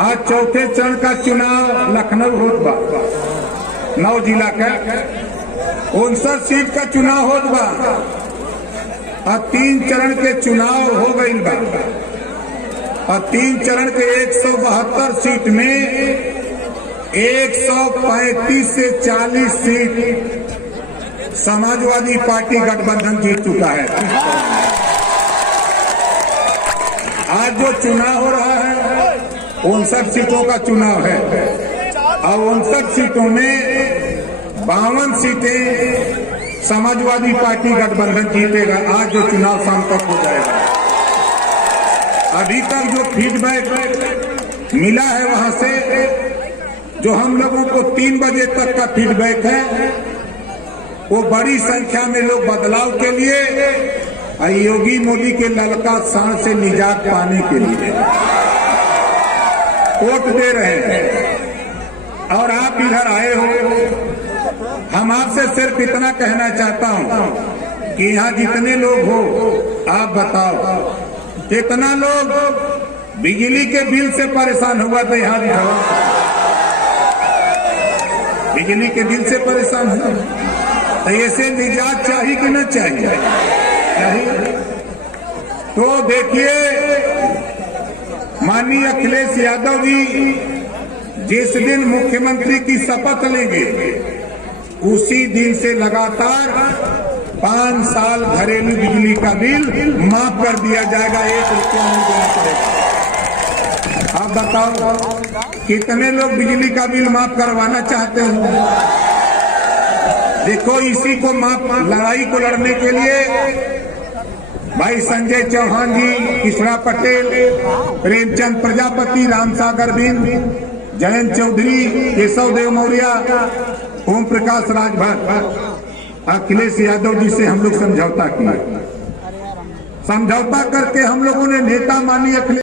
आज चौथे चरण का चुनाव लखनऊ होत बा। 9 जिला का 59 सीट का चुनाव होत बा और 3 चरण के चुनाव हो गईल बा और 3 चरण के 172 सीट में 135 से 40 सीट समाजवादी पार्टी गठबंधन जीत चुका है। आज जो चुनाव हो रहा है 59 सीटों का चुनाव है और 59 सीटों में 52 सीटें समाजवादी पार्टी गठबंधन जीतेगा। आज जो चुनाव शाम तक हो जाएगा। अभी तक जो फीडबैक मिला है वहां से, जो हम लोगों को 3 बजे तक का फीडबैक है, वो बड़ी संख्या में लोग बदलाव के लिए और योगी मोदी के ललका सांड से निजात पाने के लिए वोट दे रहे हैं। और आप इधर आए हो, हम आपसे सिर्फ इतना कहना चाहता हूं कि यहाँ जितने लोग हो, आप बताओ कितना लोग बिजली के बिल से परेशान हुआ था? यहाँ दिखाओ, बिजली के बिल से परेशान हुआ तो ऐसे निजात चाहिए कि न चाहिए? तो देखिए, माननीय अखिलेश यादव जी जिस दिन मुख्यमंत्री की शपथ लेंगे उसी दिन से लगातार 5 साल घरेलू बिजली का बिल माफ कर दिया जाएगा। 1 रुपया नहीं देना पड़ेगा। आप बताओ कितने लोग बिजली का बिल माफ करवाना चाहते हैं? देखो, इसी को लड़ाई को लड़ने के लिए भाई संजय चौहान जी, किशोर पटेल, प्रेमचंद प्रजापति, रामसागर बिंद, जयंत चौधरी, केशव देव मौर्य, ओम प्रकाश राजभर, अखिलेश यादव जी से हम लोग समझौता किया। समझौता करके हम लोगों ने नेता मानी अखिलेश